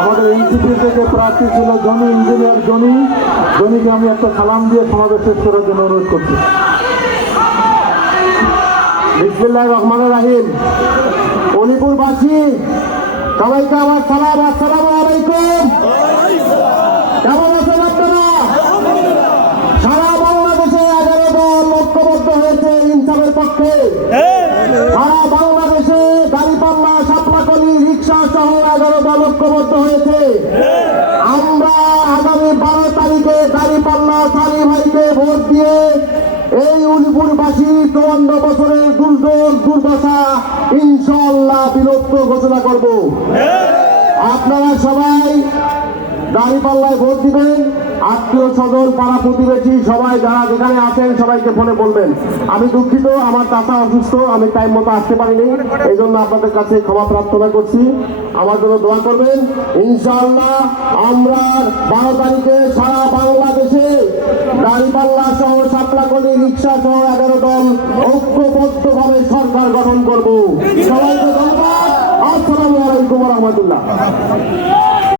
আমাদের এনসিপি থেকে প্রার্থী ছিল জনি ইঞ্জিনিয়ার জনি জনিকে আমি একটা সালাম দিয়ে সমাবেশ শেষ করার জন্য অনুরোধ করছি। বিসমিল্লাহ রহমান রাহিম। অলিপুরবাসী সবাইকে আমার সালাম আসসালামু আলাইকুম। সারা বাংলাদেশে দাঁড়িপাল্লা সাপলাকলি রিক্সা সহ এগারো দল হয়েছে। আমরা আগামী বারো তারিখে দাঁড়িপাল্লা সারি ভাইকে ভোট দিয়ে এই উলিপুরবাসী চুয়ান্ন বছরের দুর্যোগ, দুর্দশা ইনশাল্লাহ বিলুপ্ত ঘোষণা করব। আপনারা সবাই দাঁড়িপাল্লায় ভোট দিবেন, আত্মীয় স্বজন, পাড়া প্রতিবেশী, সবাই যারা যেখানে আছেন, সবাইকে ফোনে বলবেন। আমি দুঃখিত, আমার চাচা অসুস্থ, আমি টাইম মতো আসতে পারিনি। এই জন্য আপনাদের কাছে ক্ষমা প্রার্থনা করছি। আমার জন্য দোয়া করবেন। ইনশাআল্লাহ আমরা বারো তারিখে সারা বাংলাদেশে দাঁড়িপাল্লা সহ সাপলাকলি, রিক্সা সহ এগারো দল ঐক্যবদ্ধভাবে সরকার গঠন করব। সবাইকে ধন্যবাদ। আসসালামু আলাইকুম রহমতুল্লাহ।